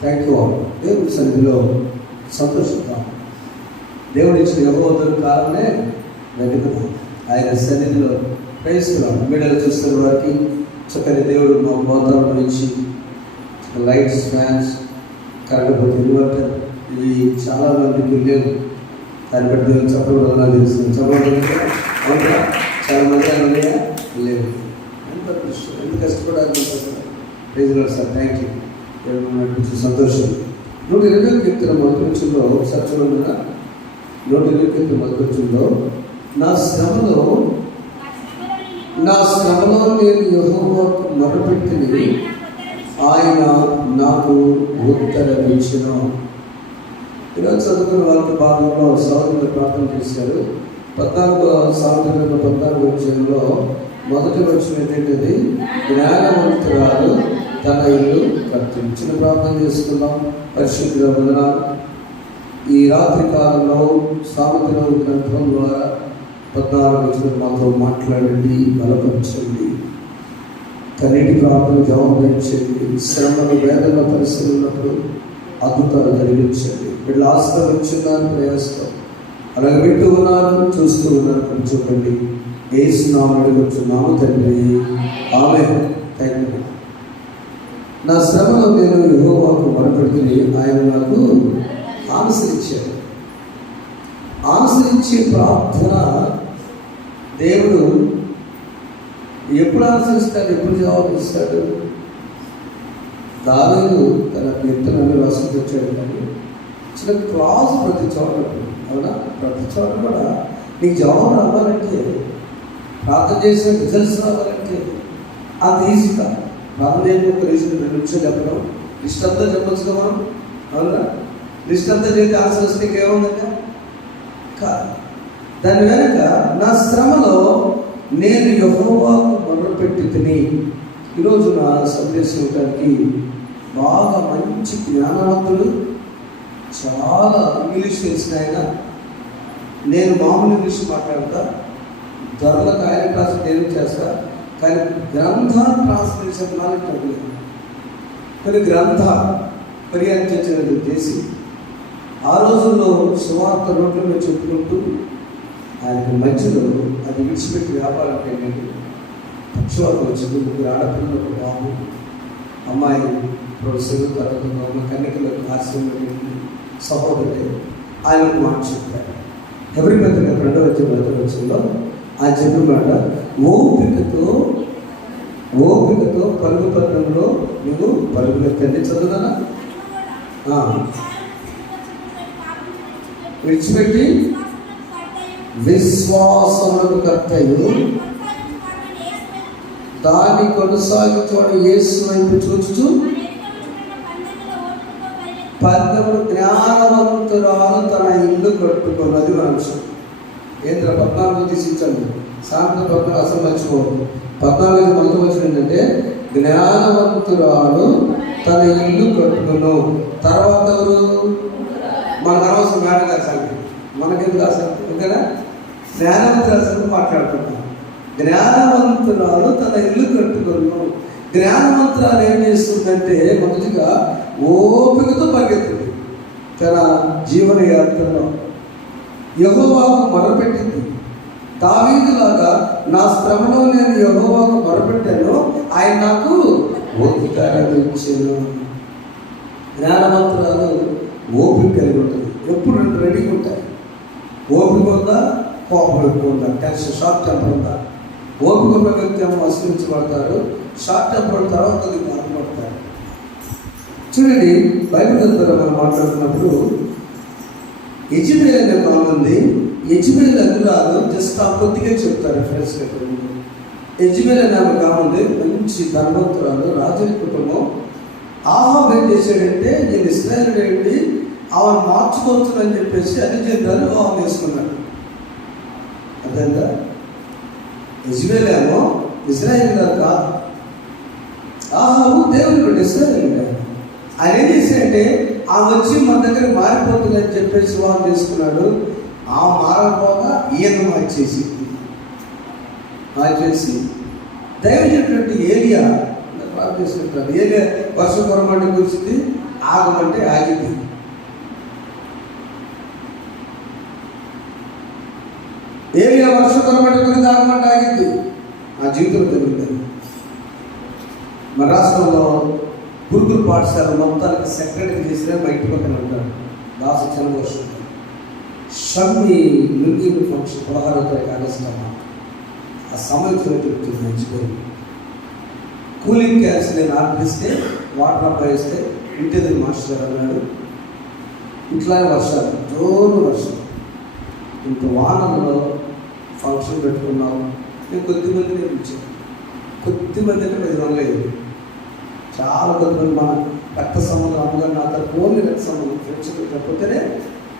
Thank you all. దేవుడి సన్నిధిలో సంతోషిద్దాం. దేవుడి ఇచ్చిన యెహోవా కాలమే వెతుకుతాం. ఆయన సన్నిధిలో ప్రయత్నిస్తున్నాం. మీడియాలో చూస్తున్న వారికి చక్కని దేవుడు మా గోత్రం నుంచి లైట్స్, ఫ్యాన్స్, కరెంట్ పోతే ఇన్వర్టర్ ఇవి చాలా మందికి లేవు. దాన్ని బట్టి దేవుడు చెప్పడం తెలుస్తుంది. చెప్పడం చాలా మంది అన్నయ్య లేవు. ఎంత కష్టపడాలి. Praise sir, thank you. దేవుడు నడిపించిన సంతోషం. 120 కీర్తన మొదటి వచ్చంలో సత్యమైన 120 కీర్తన మొదటి వచ్చంలో నా శ్రమలో నేను యెహోవాకు మొరపెట్టిని, ఆయన నాకు ఉత్తరమిచ్చెను. ఈరోజు చదువుకున్న వాళ్ళకి భాగంలో సహోదరులు ప్రార్థన చేశారు. 14 అధ్యాయంలో మొదటి వచనం ఏంటంటే జ్ఞానవంతురాలు తన ఇల్లు కట్టించిన. ప్రార్థన చేసుకుందాం. పరిశుద్ధ వందనాలు. ఈ రాత్రి కాలంలో సామెతల గ్రంథం ద్వారా 14 వచనం మాతో మాట్లాడండి, బలపరచండి, కన్నీటి ప్రార్థన జవాబించండి. శ్రమలు వేదన పరిస్థితులు ఉన్నప్పుడు అద్భుతాలు జరిగించండి. వీళ్ళు ఆశ్రయించున్నారు, ప్రయాసం అలాగే వింటూ ఉన్నారు, చూస్తూ ఉన్నారు. కొంచెం చూడండి. యేసు నామములో కొంచెం తండ్రి, ఆమేన్. Thank you. నా శ్రమలో నేను యెహోవాకు మొరపెడితిని, ఆయన నాకు ఆశీర్వదించాడు. ఆశీర్వదించే ప్రార్థన దేవుడు ఎప్పుడు ఆశీర్వదిస్తాడు, ఎప్పుడు జవాబు ఇస్తాడు? దావీదు తన కీర్తనని రాసుకొచ్చాడు. కానీ చిన్న క్లాస్ ప్రతి చోట, అవునా? ప్రతి చోట కూడా నీకు జవాబు రావాలంటే, ప్రార్థన చేసిన రిజల్ట్స్ రావాలంటే అది ఈజీ కాదు. ప్రార్థన చేయడం 2 నిమిషాలు చెప్పడం, లిస్ట్ అంతా చెప్పొచ్చు మనం, అవునా? లిస్ట్ అంతా చేస్తే ఆన్సర్ వస్తే ఏముందంటే కాదు. దాని వెనక నా శ్రమలో నేను యెహోవాకు మొరపెట్టితిని. ఈరోజు నా సందేశం ఇవ్వడానికి బాగా మంచి జ్ఞానవంతుడు, చాలా ఇంగ్లీష్ తెలిసిన ఆయన. నేను మామూలు ఇంగ్లీష్ మాట్లాడతా, ధరలకు ఆయన క్లాస్ నేను చేస్తా. కానీ గ్రంథ ట్రాన్స్లేషన్ నాలెడ్జ్ తగ్గలేదు. కానీ గ్రంథ పర్యాచించినట్టు చేసి ఆ రోజుల్లో సువార్త రోడ్ల మీద చెప్పుకుంటూ ఆయనకు మధ్యలో అది విడిచిపెట్టి వ్యాపారం చేయలేదు. పక్షవాతం వచ్చింది. 3 ఆడపిల్లలు, ఒక బాబు, అమ్మాయి ప్రొఫెసర్, తర్వాత కన్యకలకు ఆశ్రయం సహోదరుడే. ఆయనకు మాట చెప్పారు. ఎవరి పెద్దగా 2వ వచనంలో ఆయన చెప్పిన మాట, ఓపికతో పరుగు పట్టణంలో నువ్వు పరుగులెత్తండి. చదువునా? విడిచిపెట్టి విశ్వాసములకు కర్తయు దాన్ని కొనసాగించువాడు యేసు వైపు చూచుచు పద్మముడు జ్ఞానవంతురాలు తన ఇల్లు కట్టుకున్నది. మనుషులు ఏంద్ర 14 తీసించండి. సాయంత్రం 14 అసలు మర్చిపోవద్దు. 14 మొదటి వచ్చిన ఏంటంటే జ్ఞానవంతురాలు తన ఇల్లు కట్టుకును. తర్వాత ఎవరు? మనకు అనవసరం మేడం గారి సంగతి, మనకెందుకు అసలు ఓకేనా? జ్ఞానవంతురాలు సంగతి మాట్లాడుకుంటాం. జ్ఞానవంతురాలు తన ఇల్లు కట్టుకును. జ్ఞానవంతురాలు ఏం చేస్తుందంటే మొదటిగా ఓపికతో పరిగెత్తుంది. తన జీవన యాత్రలో యెహోవాకు మొరపెట్టింది. దావీదులాగా నా శ్రమలో నేను యెహోవాకు మొరపెట్టాను, ఆయన నాకు ఉత్తరమిచ్చెను. జ్ఞానవంతురాలు ఓపిక కలిగి ఉంటుంది. ఎప్పుడు 2 రెడీగా ఉంటాయి. ఓపిక ఉందా, కోపం ఎక్కువ ఉందా, టెన్షన్, షార్ట్ టెంపర్ ఉందా? ఓపిక ఉన్న వ్యక్తి ఏమో ఆశ్రయించబడతారు, షార్ట్ టెంపర్ తర్వాత బాధపడతారు. చూడండి, బైబిల్ ద్వారా మనం మాట్లాడుతున్నప్పుడు యెజబెల్ అనే బాగుంది. యెజబెల్ అగ్రాలు జస్ట్ ఆ కొద్దిగా చెప్తారు ఫ్రెండ్స్. యెజబెల్ అనే ఆమె కాముంది, మంచి ధనవంతురాలు, రాజుల కుటుంబం. ఆహాబు ఏం చేశాడంటే, నేను ఇశ్రాయేలుడు ఏంటి ఆమెను మార్చుకోవచ్చునని చెప్పేసి అన్ని చేద్దాన్ని వివాహం చేసుకున్నాడు. అదేందా? యెజబెల్ ఏమో ఇశ్రాయేలు కాదు, ఆహాబు దేవుడు ఇశ్రాయేలుడు. ఆయన ఏం చేశాడంటే, ఆమె వచ్చి మన దగ్గర మారిపోతుందని చెప్పేసి వివాహం చేసుకున్నాడు. ఆ మారకపోగా ఈయన మార్చేసి దైవం చెప్పినట్టు ఏలియా ప్రార్థిస్తుంటారు. వర్షం కురమంటే కురిసింది, ఆగమంటే ఆగింది. ఏలియా వర్షం కురమంటే కురిసింది, ఆగమంటే ఆగింది. నా జీవితంలో జరిగింది. మన రాష్ట్రంలో గురుకుల పాఠశాల మొత్తానికి సెక్రటరీ చేసిన మా ఇంటి పక్కన ఉంటాడు దాసు చంద్రవర్షం. షమ్మి లుంగి ఫంక్షన్ 16వ తారీఖు ఆగస్టు ఆ సమయం చెప్తుంది మంచిపోయింది. కూలింగ్ క్యాన్స్ నేను ఆర్పిస్తే వాటర్ అప్లై చేస్తే ఇంటి దగ్గర మాస్టర్ గారు అన్నాడు, ఇట్లానే వర్షాలు, జోరు వర్షం, ఇంత వానల్లో ఫంక్షన్ పెట్టుకున్నాము. నేను కొద్దిమందిని పిలిచాను, కొద్దిమంది అంటే 10 వందలు అయ్యింది. చాలా కొద్దిమంది మన రక్త సంబంధం అమ్మగారు నా తరపు ఓన్లీ రక్త సంబంధం ఫ్రెండ్స్ పెట్టకపోతేనే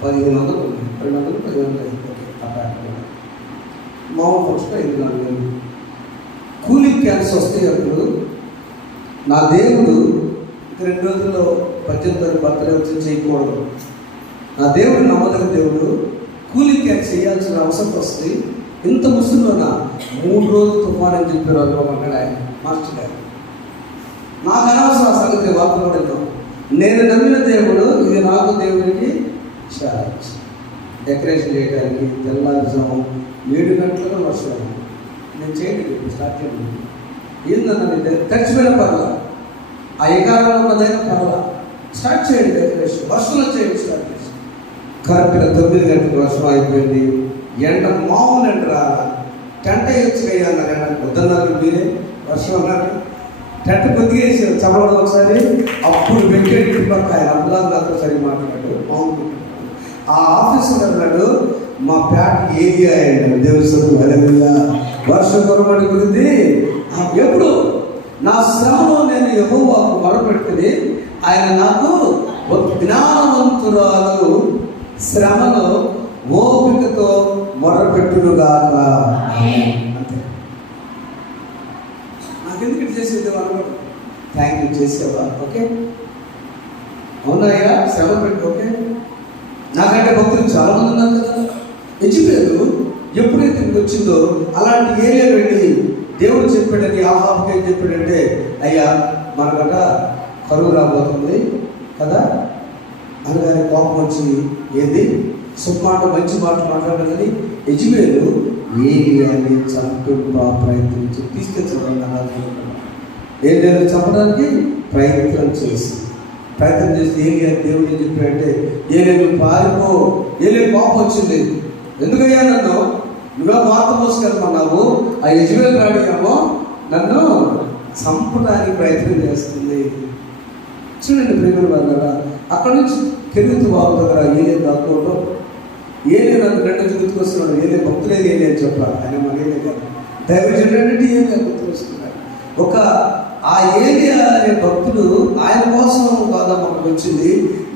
1500 ఉంది, 200, 1000 అయిపోతాయి. ఆ ప్యాకెట్ మామూలు ఫంక్షన్ 5-4 కూలింగ్ క్యాన్స్ వస్తాయి. అప్పుడు నా దేవుడు 2 రోజుల్లో 18వ తారీఖు బర్త్డే వచ్చి చేయకూడదు. నా దేవుడు నమ్మదగిన దేవుడు. కూలింగ్ క్యాన్స్ చేయాల్సిన అవసరం వస్తుంది. ఇంత ముసుగులోన 3 రోజులు తుఫాన్ అని చెప్పారు. అన్నాడు ఆయన మాస్టర్ గారు. నాకు అనవసరం ఆ సంగతి వాతావరణంలో. నేను నమ్మిన దేవుడు ఇది నాకు దేవుడికి ఛాలెంజ్. డెకరేషన్ చేయడానికి తెల్లారుజాము 7 గంటలకు వర్షం. నేను చేయండి స్టార్ట్ చేయండి. ఏందన్నా ఖర్చుపోయిన పర్లా, ఆ ఎకాలంలో ఉన్నదైనా పర్లా, స్టార్ట్ చేయండి డెకరేషన్. వర్షంలో చేయండి స్టార్ట్ చేసి. కరెక్ట్గా 9 గంటలకు వర్షం అయిపోయింది. ఎండ మామూలు ఎండ రాలా. టెంట్ వేయచ్చు అన్నారు. ఎండ వద్దన్నారు మీరే, వర్షం అన్నారు. టెంట్ కొద్దిగా వేసారు చదవడం ఒకసారి. అప్పుడు వెంకటి పక్క ఆయన అబ్దుల్లాతో సరి మాట్లాడాడు. మామూలు ఆ ఆఫీసర్ అన్నాడు, మా ప్యాట్ ఏరియా అయ్యాడు దేవస్థానం అలెలుయా వర్షం కొరమని గురించి. ఎప్పుడు నా శ్రమలో నేను యెహోవాకు మొరపెట్టుకుని ఆయన నాకు ఒక జ్ఞానవంతురాలు శ్రమలో ఓపికతో మొరపెట్టునుగాక. అంతే. నాకెందుకు ఇటు చేసేది అనుకో. థ్యాంక్ యూ చేసేవా, ఓకే అవునాయ్యా, శ్రమ పెట్టు, ఓకే. నాకంటే భక్తులు చాలా మంది ఉన్నారు కదా. యెజెబెలు ఎప్పుడైతే వచ్చిందో అలాంటి ఏరియా వెళ్ళి దేవుడు చెప్పాడని ఆహాబుకి ఏం చెప్పాడంటే, అయ్యా మనకట కరువు రాబోతుంది కదా అనగానే కోపం వచ్చి ఏంది సుమాట మంచి మాటలు మాట్లాడాలని యెజెబెలు ఏలియాని చంపా ప్రయత్నించి తీసుకొచ్చాడు. ఏలియాని చంపడానికి ప్రయత్నం చేసి ఏలియా దేవుడు ఏం చెప్పాడంటే, ఏలియా పారిపో. ఏలియా కోపం వచ్చింది. ఎందుకయ్యా నన్ను నువ్వే వార్త మోసుకెళ్ళమన్నావు, ఆ యెజెబెలు రాడియామో నన్ను చంపడానికి ప్రయత్నం చేస్తుంది. చూడండి ప్రేమల వల్ల అక్కడి నుంచి కెరీతు బాబు దగ్గర ఏలియా దాక్కోవడం. ఏలియా నన్ను 2 గుర్తుకొస్తున్నాడు. ఏలియా భక్తులేదు ఏలియా అని చెప్పాలి. ఆయన మన ఏలియా కాదు, దైవజనుడు అంటే ఏలియా గుర్తుకొస్తున్నాడు. ఒక ఆ ఏలియా అనే భక్తుడు ఆయన కోసం కాదమ్మకి వచ్చింది.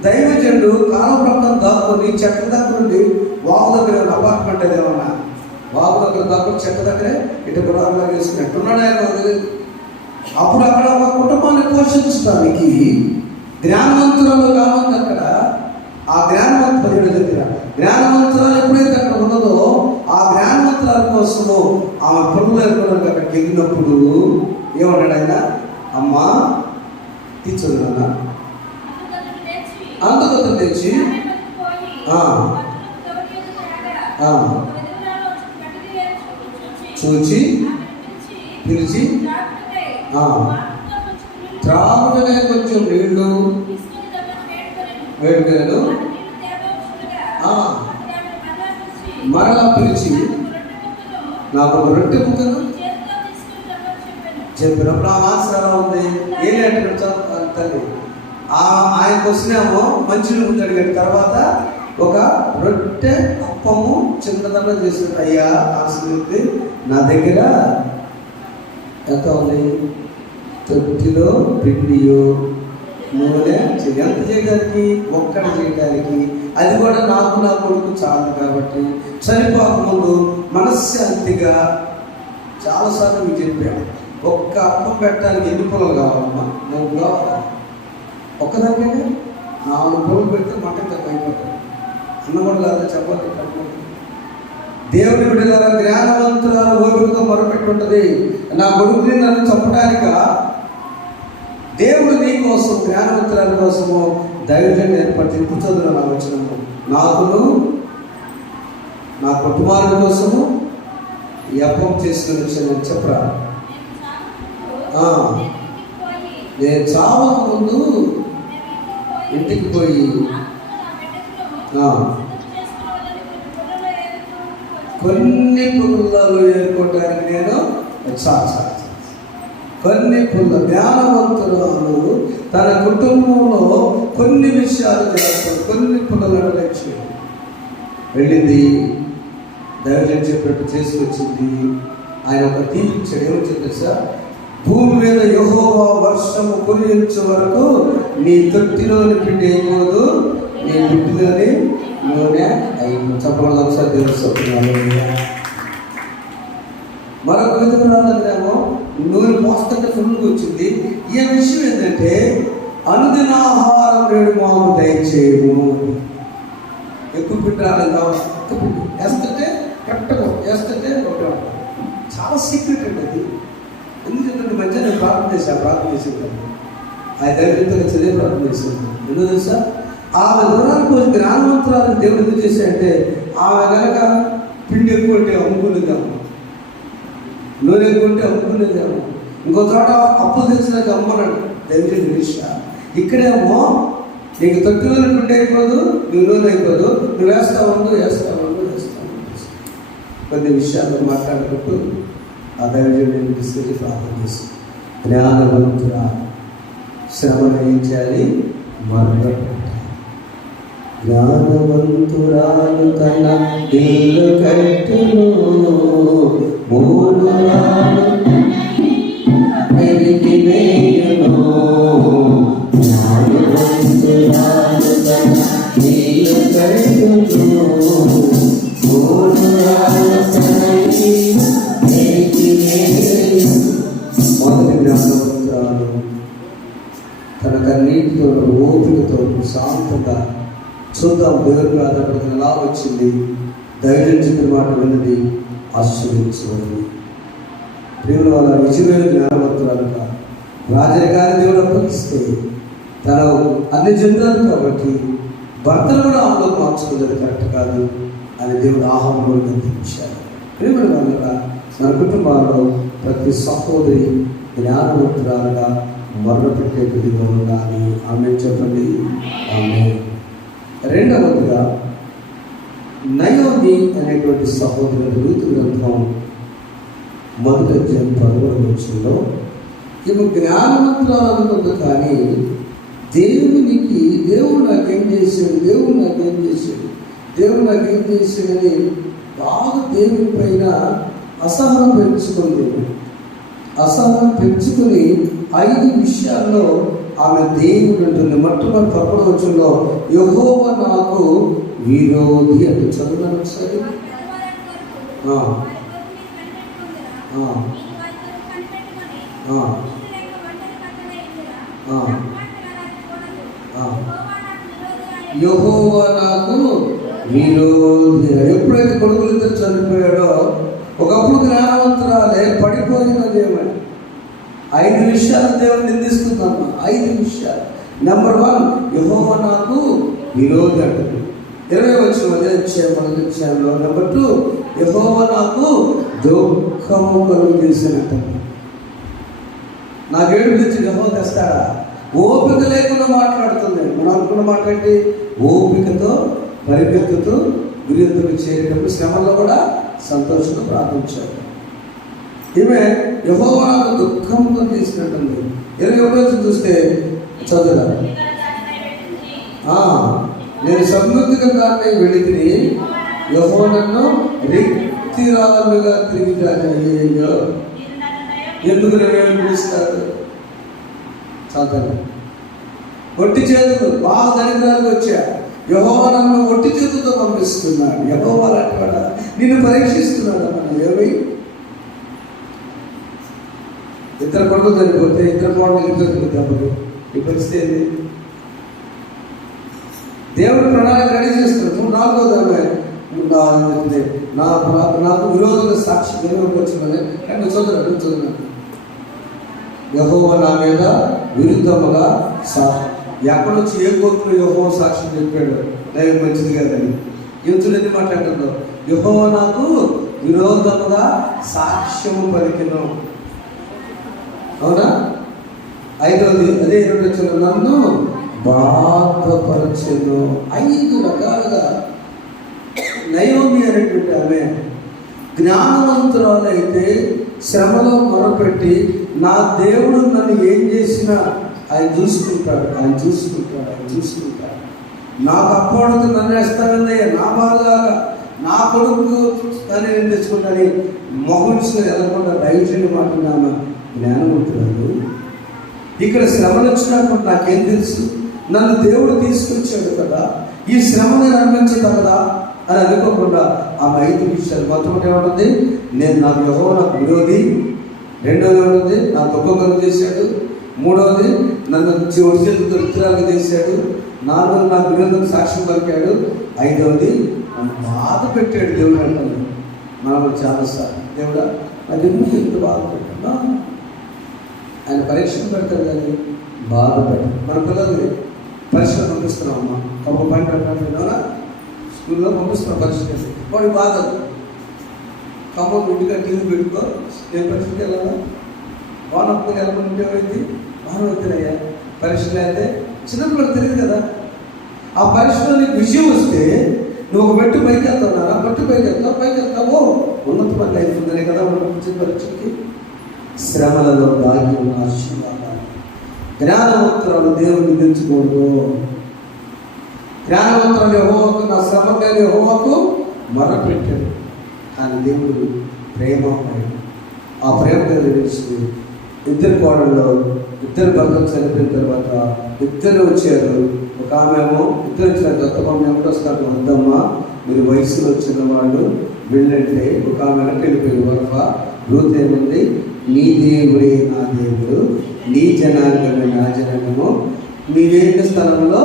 దైవజనుడు కాలం ప్రక్కన దాక్కుని చెట్ల దగ్గర నుండి వాగు దగ్గర అపార్ట్మెంట్ అదేమన్నా వాగు దగ్గర దాక్కుని చెట్ల దగ్గరే ఇటు గుడారులా వేసుకుని ఎట్టున్నాడు ఆయన వదిలేదు. అప్పుడు అక్కడ ఒక కుటుంబాన్ని పోషించడానికి జ్ఞానవంతురాలు కావాలి. అక్కడ ఆ జ్ఞానవంతుల దగ్గర జ్ఞానవంతురాలు ఎప్పుడైతే అక్కడ ఉన్నదో ఆ జ్ఞానవంతురాల కోసము ఆమె పనులు ఏర్పడడానికి అక్కడికి వెళ్ళినప్పుడు ఏమన్నాడు ఆయన, అమ్మా తీర్చదున్నా అందుకు తెచ్చి చూచి పిలిచి త్రాగుటనే కొంచెం నీళ్లు వేడుకలను మరలా పిలిచి నాకు ఒక రొట్టె ముక్కను చెప్పినప్పుడు ఆ మాసం ఎలా ఉంది. ఏలే అంటే తల్లి ఆయనకు వస్తున్నామో మంచిని ముందు అడిగాడు. తర్వాత ఒక రొట్టె అప్పము చిన్నదన్నా చేసినట్టు, అయ్యా ఆశీర్వది నా దగ్గర ఎంత ఉంది, తొట్టిలో పిండియో నూనె ఎంత చేయడానికి, ఒక్కటి చేయడానికి, అది కూడా నాకు నా కొడుకు చాలు కాబట్టి చనిపోకముందు మనశ్శాంతిగా చాలాసార్లు మీకు చెప్పాను, ఒక్క అప్పం పెట్టడానికి ఎన్ని పొలాలు కావాలమ్మా, 3 కావాలా, ఒక్కదానికైనా 4 పొలాలు పెడితే మటన్ తక్కువ అయిపోతుంది. అన్న కూడా లేదా చెప్పాలి. దేవుని బిడ్డలారా జ్ఞానవంతురాలు ఓపికతో మొరపెట్టుంటది. నా కొడుకుని నన్ను చంపడానిక దేవుడు నీకు కోసం, జ్ఞానవంతుల కోసము దైవజన్ ఏర్పడి ఇప్పుడు చదువున వచ్చినాము. నాకును నా కుటుంబాల కోసము ఈ అప్పం చేసుకుని వచ్చానని చెప్పరా. నేను చావక ముందు ఇంటికి పోయి కొన్ని పుల్లలు ఏర్పడడానికి నేను కొన్ని పుల్ల జ్ఞానవంతురాలు తన కుటుంబంలో కొన్ని విషయాలు చేస్తారు. కొన్ని పుల్లలను తెచ్చి వెళ్ళింది, దైవజన్ చెప్పినట్టు చేసుకొచ్చింది. ఆయన ఒక తీర్చాడు. ఏమొచ్చింది తెలుసా? భూమి మీద యెహోవా వర్షము కురియించే వరకు నీ తొట్టిలోని పిండి అయిపోదు, నీ బుద్ధిలోని నూనె అయిపో. చెప్పడం ఒకసారి తెలుస్తున్నాను. మరొక విధంగా నూనె పోస్తుంటే ఫుల్గా వచ్చింది. ఈ విషయం ఏంటంటే అనుదినాహారం నేడు మాకు దయచేయము. ఎక్కువ పిండి రాలేదు కావాలి, ఎక్కువ పిండి వేస్తుంటే కరెక్ట్గా వేస్తుంటే ఒక చాలా సీక్రెట్ అండి అది. ఎందుకంటే మధ్య నేను ప్రార్థన చేసింది ఆ దైవంతో చదివే ప్రార్థన చేసింది. ఎందుకు తెలుసా? ఆమె దూరానికి వచ్చి జ్ఞానవంతురాలను దేవుడు ఎందుకు చేశాడంటే ఆమె కనుక పిండి ఎక్కువ ఉంటే అమ్ముకునేదాము, నూనె ఎక్కువ ఉంటే అమ్ముకునేదాము. ఇంకో చోట అప్పులు తెలిసినాక అమ్మన్నాడు దైవజన్ నిరీక్ష. ఇక్కడేమో నీకు తొట్టిలో పిండి అయిపోదు, నువ్వు నూనె అయిపోదు, నువ్వు వేస్తావు. కొన్ని విషయాలు మాట్లాడుకుంటూ ఆ దైవజనుడిని తీసుకెళ్ళి ప్రార్థన చేసి జ్ఞానవంతురా శ్రమను ఏం చేయాలి? జ్ఞానవంతురాలు తన ఇల్లు కట్టును, మూడురాలు వెలికి వేయును. జ్ఞానవంతురాలు తన ఇల్లు కట్టును, మూడురాలు తన మొదటి జ్ఞానవంతురాలు తన కన్నీటితో, ఓపికతో, శాంతంగా చూద్దాం దేవుడికి ఆధారపడుతున్న ఎలా వచ్చింది. దైవజన్ చెప్పిన మాట విన్నది, ఆశీర్వదించబడింది. ప్రియుల వాళ్ళ నిజమైన జ్ఞానవంతురాలుగా రాజరికాన్ని దేవుడు అప్పగిస్తే తన అన్ని జనురాలు కాబట్టి భర్తను కూడా ఆమెలో మార్చుకునేది కరెక్ట్ కాదు అని దేవుడు ఆహ్వానంలో గర్తించారు. ప్రియుల వాళ్ళ మన కుటుంబాల్లో ప్రతి సహోదరి జ్ఞానవంతురాలుగా మొదలుపెట్టే విధిగా ఉండాలి. ఆమె చెప్పండి. ఆమె రెండవదిగా నయోమి అనేటువంటి సహోదరుడు రూతు గ్రంథం 1:10 ఈమె జ్ఞానవంతురాలు అనుకుంది. కానీ దేవుడు నాకేం చేశాడని బాగా దేవుని పైన అసహనం పెంచుకొని 5 విషయాల్లో ఆమె దేవుడు అంటుంది. మొట్టమొదటి 11వ వచనంలో యెహోవా నాకు విరోధి అని చదువున్నాను ఒకసారి. యెహోవా నాకు విరోధి. ఎప్పుడైతే కొడుకులు ఇద్దరు చనిపోయాడో ఒకప్పుడు జ్ఞానవంతురాలే పడిపోయినదేమని 5 విషయాలు దేవుడు నిందిస్తున్నాను. 5 విషయాలు. నెంబర్ 1 యెహోవా నాకు విరోధి అంటుంది. 20వ వచనంలో. నెంబర్ 2 యెహోవా నాకు దుఃఖము కలుగు చేసినట్టు. నాకు ఏడు నుంచి యెహోవా తెస్తాడా? ఓపిక లేకుండా మాట్లాడుతుంది. మనం అనుకున్న మాట్లాడి ఓపికతో పరిగెత్తుతూ గురితో చేరేటప్పుడు శ్రమల్లో కూడా సంతోషంగా ప్రార్థించాడు. ఈమె యెహోవా నాకు దుఃఖంతో తీసుకుంటుంది. 21వ చూస్తే చదువురా. నేను సమృద్ధిగా దాన్ని వెళితిని, యెహోవా నన్ను రిక్తిరాలుగా తిరిగి అయ్యో ఎందుకు నేను పిలుస్తారు? చదువు. ఒట్టి చేతులు బాగా దరిద్రాలకు వచ్చా. యెహోవా నన్ను ఒట్టి చేతులతో పంపిస్తున్నాడు. యెహోవా అలాంటి నిన్ను పరీక్షిస్తున్నాడు. మనం ఏమై ఇద్దరు కొడుకు చనిపోతే ఇద్దరు కోడలు ఇద్దరు ఈ పరిస్థితి ఏంది? దేవుడు ప్రణాళిక రెడీ చేస్తున్నాడు. 4వ నాకు విరోధుల సాక్షి దేవుడికి వచ్చిందని కానీ చదువుతున్నాడు. యెహోవా నా మీద విరుద్ధముగా ఎక్కడొచ్చి ఏ కోర్టులో యెహోవా సాక్ష్యం చెప్పాడు దైవం మంచిది కదని. యువతులు ఎన్ని మాట్లాడుతుందో, యెహోవా నాకు విరోధముగా సాక్ష్యము పలికెను. అవునా? 5వది అదే 2 నన్ను బాధపరచెను. 5 రకాలుగా నయోమి అనేటువంటి ఆమె జ్ఞానవంతురాలైతే శ్రమలో మొరపెట్టి నా దేవుడు నన్ను ఏం చేసినా ఆయన చూసుకుంటాడు. నాకు అప్పటికి నన్ను వేస్తానన్నయ్య, నా బాధగా నా కొడుకు కానీ నేను తెచ్చుకుంటాను మొహంసులు వెళ్ళకుండా రైతుని మాట్లాడినా జ్ఞానవంతురాలు. ఇక్కడ శ్రమలు వచ్చినప్పుడు నాకేం తెలుసు, నన్ను దేవుడు తీసుకొచ్చాడు కదా, ఈ శ్రమని అనుభవించగలదా అని అనుకోకుండా ఆమె 5 విషయాలు. మొత్తం ఏమంటుంది, నాకు యెహోవా నాకు విరోధి. 2వది ఏమంటుంది, నా తొక్కలు చేశాడు. 3వది నన్ను చేతులతో దరిద్రాలుగా చేశాడు. 4వది నా విరోధం సాక్ష్యం పలికాడు. 5వది నన్ను బాధ పెట్టాడు దేవుడు అంటాడు. మనం చాలాసార్లు దేవుడా నాకు ఎందుకు ఎంత బాధ పెట్టాడా, ఆయన పరీక్షలు పెడతాడు కానీ బాధ పెట్టాడు. మన పిల్లల్ని పరీక్షలు పంపిస్తున్నామమ్మా, ఒక పంట స్కూల్లో పంపిస్తున్నాం పరీక్ష, వాడి బాధ ఖమ్మం ఇంటిగా టీవీ పెట్టుకో, నేను పరీక్షకి వెళ్ళాలా, వానప్పుడు వెళ్ళకుంటే అయింది వాన అవుతున్నాయా పరీక్షలు అయితే చిన్నపిల్లలు తెలియదు కదా. ఆ పరీక్షలో నీకు విజయం వస్తే నువ్వు ఒక మెట్టు పైకి వెళ్తున్నారా, మెట్టు పైకి వెళ్తావు ఉన్నతమైన లైఫ్ ఉందనే కదా పంపించిన పరీక్షకి. శ్రమలలో దాగి ఉన్న ఆశీర్వాదాలు. జ్ఞానవంతురాలు దేవుడిని తెచ్చుకోడు. జ్ఞానవంతురాలు యెహోవాకు నా శ్రమ మీద యెహోవాకు మొరపెట్టాడు. కానీ దేవుడు ప్రేమమయుడు. ఆ ప్రేమ మీద తెలిసి 2 కోడళ్ళు 2 భర్తలు చనిపోయిన తర్వాత 2 వచ్చారు. ఒక ఆమెమో 2 వచ్చిన తర్వాత ఆమె వస్తారు, వద్దమ్మా మీరు వయసులో వచ్చిన వాళ్ళు వెళ్ళంటే ఒక ఆమె వెనక్కి వెళ్ళిపోయింది. వరఫ రూత్ ఏముంది, నీ దేవుడే నా దేవుడు, నీ జనాంగమే నా జనాంగము, నీవేంటి స్థలంలో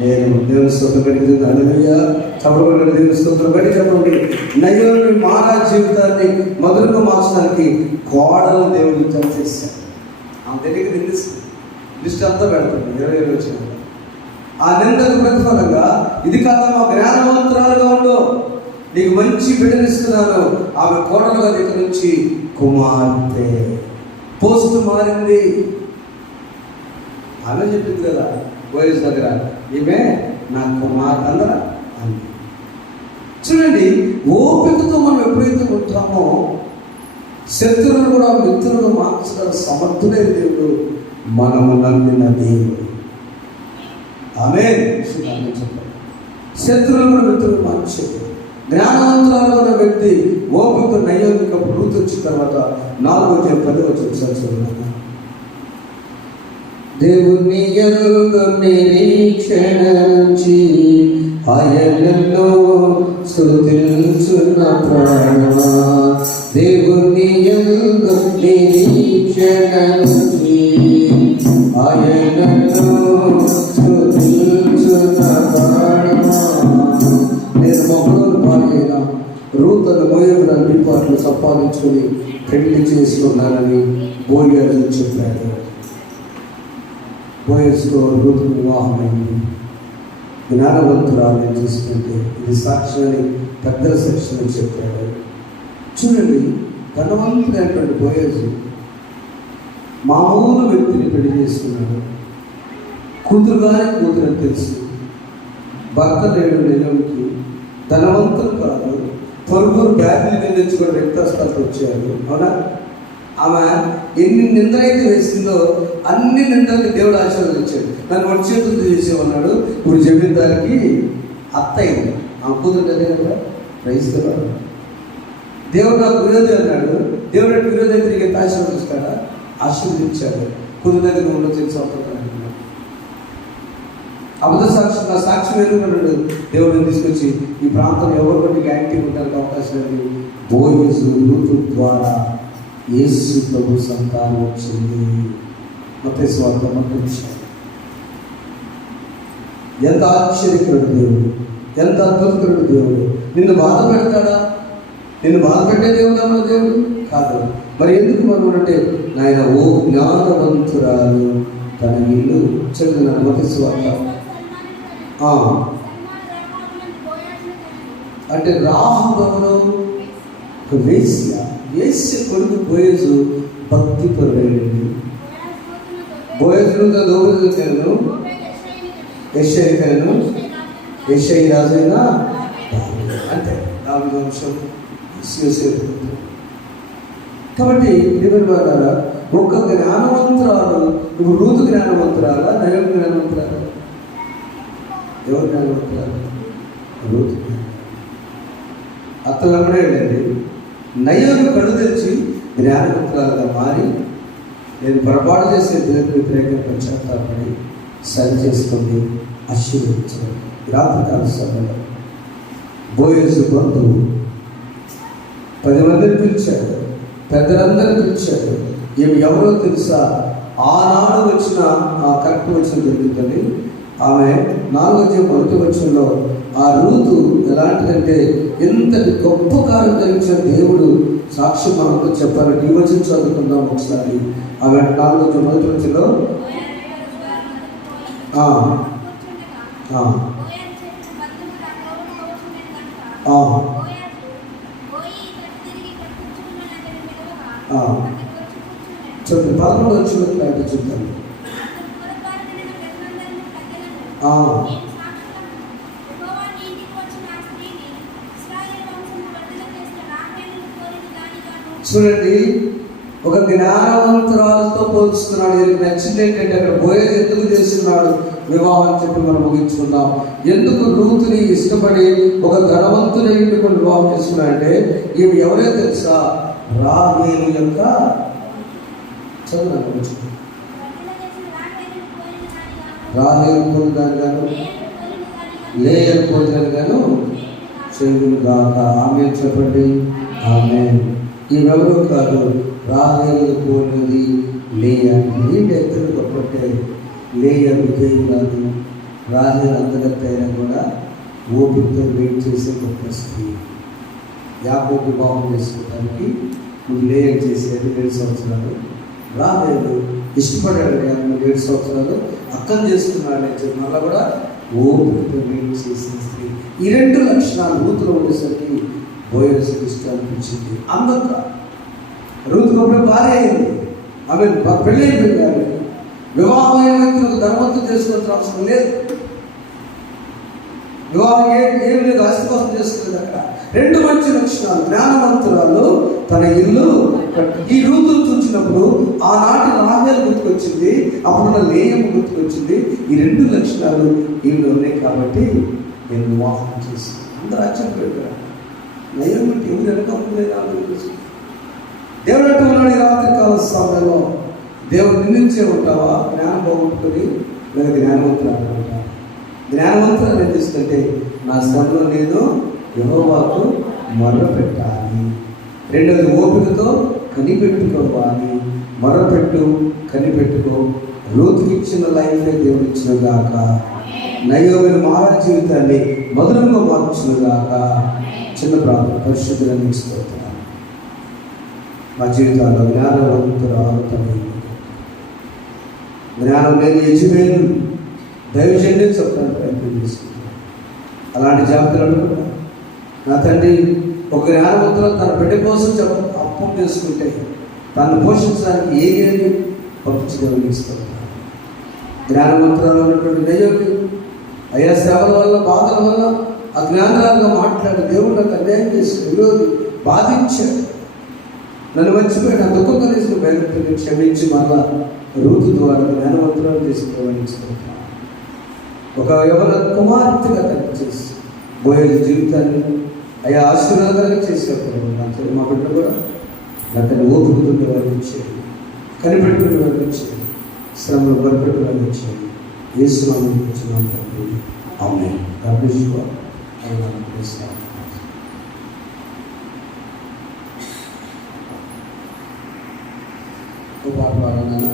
నేను. దేవుని స్తోత్రం గడికి హల్లెలూయా. చప్పట్లు దేవుని స్తోత్రం గడి చెప్పండి. నయోమి మారా జీవితాన్ని మధురంగా మార్చడానికి కోడలు దేవుడు చేశాడు. ఆమె తెలియక నిందిస్తుంది, లిస్ట్ అంతా పెడుతుంది 20 వచ్చిన. ఆ నిందకు ప్రతిఫలంగా ఇది కాదమ్మా జ్ఞానవంతురాలుగా ఉండు, నీకు మంచి బిడ్డనిస్తున్నాను. ఆమె కోడలుగా దగ్గర నుంచి కుమార్తె పోస్ట్ మారింది. ఆమె చెప్పింది కదా పోలీస్ దగ్గర, ఈమె నా కుమార్తె అందరా అని. చూడండి, ఓపికతో మనం ఎప్పుడైతే ఉంటామో శత్రువులు కూడా మిత్రులు మార్చగల సమర్థుడే దేవుడు, మనము నమ్మిన దేవుడు. ఆమేన్. శత్రువులు కూడా మిత్రులు మార్చేది. జ్ఞానవంతురాలు ఉన్న వ్యక్తి ఓపిక నయోమిక రూతు వచ్చిన తర్వాత 4వ 10వ చూడండి. దేవుని యందు నిరీక్షణ నుంచి ఆయనను స్తుతించున్న ప్రాణమా, దేవుని యందు నిరీక్షణ నుంచి ఆయనను స్తుతించున్న ప్రాణమా. నేను మొక్కలు పాడైన రూతను మోయబడిన అన్నిపాట్లు సంపాదించుకుని పెళ్లి చేసుకున్నానని బోయజు చెప్పాడు. బోయజుతో రూతు వివాహమైంది. జ్ఞానవంతురాలను చూసుకుంటే ఇది సాక్షి అని పెద్దల శిక్షణ చెప్పాడు. చూడండి, ధనవంతుడైనటువంటి బోయజు మామూలు వ్యక్తిని పెళ్లి చేసుకున్నాడు. కూతురుగానే కూతురు తెలుసు, భర్త లేడు నిజంకి, ధనవంతులు కాదు, పొరుగురు బ్యాగులు తెచ్చుకుని వ్యక్తస్థాలు వచ్చారు. అవునా? ఆమె ఎన్ని నిందలైతే వేసిందో అన్ని నిందలకి దేవుడు ఆశీర్వదించాడు. నన్ను ఒడి చేతులు చేసేవన్నాడు. ఇప్పుడు జమీందారికి అత్త అయింది, ఆ కూతురు అదే కదా రైతుగా. దేవుడు నాకు విరోధి అన్నాడు. దేవుడు అంటే విరోధి అయితే నీకు ఎంత ఆశీర్వదిస్తాడా? ఆశీర్వదించాడు. కూతురు దగ్గర ఉండదు తెలిసి అవుతున్నాడు. అబద్ధ సాక్షి నా సాక్షి ఎదుర్కొన్నాడు. దేవుడిని తీసుకొచ్చి ఈ ప్రాంతంలో ఎవరు బట్టి యాక్టివ్ ఉండడానికి అవకాశం లేదు. బోయజు రూతు ద్వారా యేసు ప్రభు సంతానం వచ్చింది. మత్తయి సువార్త 1. ఎంత ఆశ్చర్యకరుడు దేవుడు, ఎంత అద్భుతకరుడు దేవుడు. నిన్ను బాధ పెడతాడా? నిన్ను బాధ పెట్టే దేవుడు మన దేవుడు కాదు. మరి ఎందుకు మనం అంటే నాయన ఓ జ్ఞానవంతురాలు తన ఇల్లు చదివిన మొదటి స్వార్థ అంటే రాహబరు ఒక వేశ్య కొడుకు బోయజు భక్తి పరుడైనది. బోయజును దోబేదును యెషయను యెషయి రాజైన అంటే దావీదు వంశం యోసేపు. కాబట్టి దేవుని ఒక్క జ్ఞానవంతురాలు, నువ్వు రూతు జ్ఞానవంతురాలా, నయోమి జ్ఞానవంతురాలా? ఎవరు జ్ఞానవంతురాలు? రూతు. అత్త వెంబడే వెళ్ళండి. నయోమి కళ్ళు తెరిచి జ్ఞానవంతురాలుగా మారి నేను పొరపాటు చేసే దేవుని వ్యతిరేకంగా పశ్చాత్తాపడి సరి చేసుకొని ఆశీర్వదించాను. రాత్రికాల సమయంలో బోయజు బంధువు 10 మందిని పిలిచాడు, పెద్దలందరినీ పిలిచాడు. ఈమె ఎవరో తెలుసా? ఆనాడు వచ్చిన కరెక్ట్ వచ్చిన దొరుకుతుంది. ఆమె 4వ వచనంలో ఆ రూతు ఎలాంటిదంటే ఎంతటి గొప్ప కార్యం జరిగించిన దేవుడు సాక్ష్యం మనతో చెప్పాలి. ఈ వచనం చదువుకుందాం ఒకసారి. ఆమె 4వ వచనంలో చూడండి 11వ వచనంలో చూద్దాం. చూడండి, ఒక జ్ఞానవంతురాలతో పోల్చుతున్నాడు. ఇది నచ్చింది ఏంటంటే అక్కడ బోయజు ఎందుకు చేస్తున్నాడు వివాహం అని చెప్పి మనం ముగించుకుందాం. ఎందుకు రూతుని ఇష్టపడి ఒక ధనవంతుని ఇంటికి వివాహం చేసుకున్నాడంటే ఈమె ఎవరో తెలుసా? రాహేలు యొక్క చదువు రాహేలు పొందాను గాను లేయలు పొందాను గాను చెవులు గాక. ఆమె చెప్పండి. ఆమె ఈమెవరో కాదు, రాహేలు పోలినది లేయ. నీళ్ళు ఎత్తులు గొప్పట్టే లేయ విజయం కాదు. రాహేలు అంతగత్తైనా కూడా ఓపికతో వెయిట్ చేసే గొప్ప స్త్రీ. యాకోబు వివాహం చేసుకోవడానికి నువ్వు లేయ చేసేది 7 సంవత్సరాలు. రాహేలు ఇష్టపడ్డాడు 7 సంవత్సరాలు. అక్కం చేసుకున్నాడు అని చెప్పి మళ్ళీ కూడా ఓపికతో వెయిట్ చేసిన స్త్రీ. ఈ 2 లక్షణాలు రూతులో ఉండేసరికి బోయజుకి ఇష్టం అనిపించింది. అందుక రూతుకు అప్పుడే భార్య అయింది. ఆమె పెళ్ళి అయిపోయింది. వివాహమైన వ్యక్తులకు ధనవంతులు చేసుకోవాల్సిన అవసరం లేదు. వివాహం ఏమి లేదు, ఆస్తి కోసం చేసుకునేది. అక్కడ 2 మంచి లక్షణాలు. జ్ఞానవంతురాలు తన ఇల్లు. ఈ రూతులు చూసినప్పుడు ఆనాటి రాహేలు గుర్తుకొచ్చింది, అప్పుడున్న లేయం గుర్తుకొచ్చింది. ఈ 2 లక్షణాలు ఈమెలో ఉన్నాయి కాబట్టి నేను వివాహం చేసి అందరూ ఆశ్చర్యపోయారు. నయం అంటే ఎవరు వెనకపోలేదు. దేవుడు అంటూ ఉన్నాడు ఈ రాత్రి కాల సమయంలో, దేవుడు నిందించే ఉంటావా? జ్ఞానం పోగొట్టుకొని లేదా జ్ఞానవంతులు అనుకుంటా. జ్ఞానవంతులు ఏం చేస్తుంటే నా శ్రమలో నేను యెహోవాకు మొర్రపెట్టాలి. 2వది ఓపికతో కనిపెట్టుకోవాలి. మొర్రపెట్టు, కనిపెట్టుకో. రూతుకి ఇచ్చిన లైఫే దేవుడు ఇచ్చిన గాక. నయోమిని మారా జీవితాన్ని మధురంగా మార్చిన గాక. చిన్న ప్రాంతం పరిశుద్ధులను స్తోత్రం. మా జీవితాల్లో జ్ఞానవంతురాలు తన జ్ఞానం లేని యజమానులు దైవజన్యం చెప్పడానికి ప్రయత్నం చేసుకుంటారు. అలాంటి జాగ్రత్తలు అనుకుంటా. నా తండ్రి ఒక జ్ఞానవంతులు తన బిడ్డ కోసం అప్పం చేసుకుంటే తను పోషించడానికి ఏది పంపించి గమనిస్తారు. జ్ఞానవంతురాలు ఉన్నటువంటి నయోమి అయ్యా సేవల వల్ల, బాధల వల్ల అజ్ఞానాలుగా మాట్లాడి దేవుడు నాకు అన్యాయం చేసి విరోధి బాధించాడు. నన్ను మర్చిపోయాడు. నా దుఃఖం కలిసి బయలుదేరి క్షమించి మళ్ళా రూతు ద్వారా జ్ఞానవంతురాలు చేసి గమనించుకుంటాను. ఒక యవన కుమార్తెగా తగ్గి చేసి బోయజు జీవితాన్ని అయ్యా ఆశీర్వాదాలుగా చేసేప్పుడు నా మా బిడ్డ కూడా నాకు ఓపికతుండే వాళ్ళు ఇచ్చేది, కనిపెట్టుకునే వాళ్ళు ఇచ్చేది, శ్రమలు బరిపెట్టు వాళ్ళు ఇచ్చేది. యేసునామములో కూర్చున్నాం తండ్రి. ఆమేన్. గర్భిష్గా పాట పాడాను.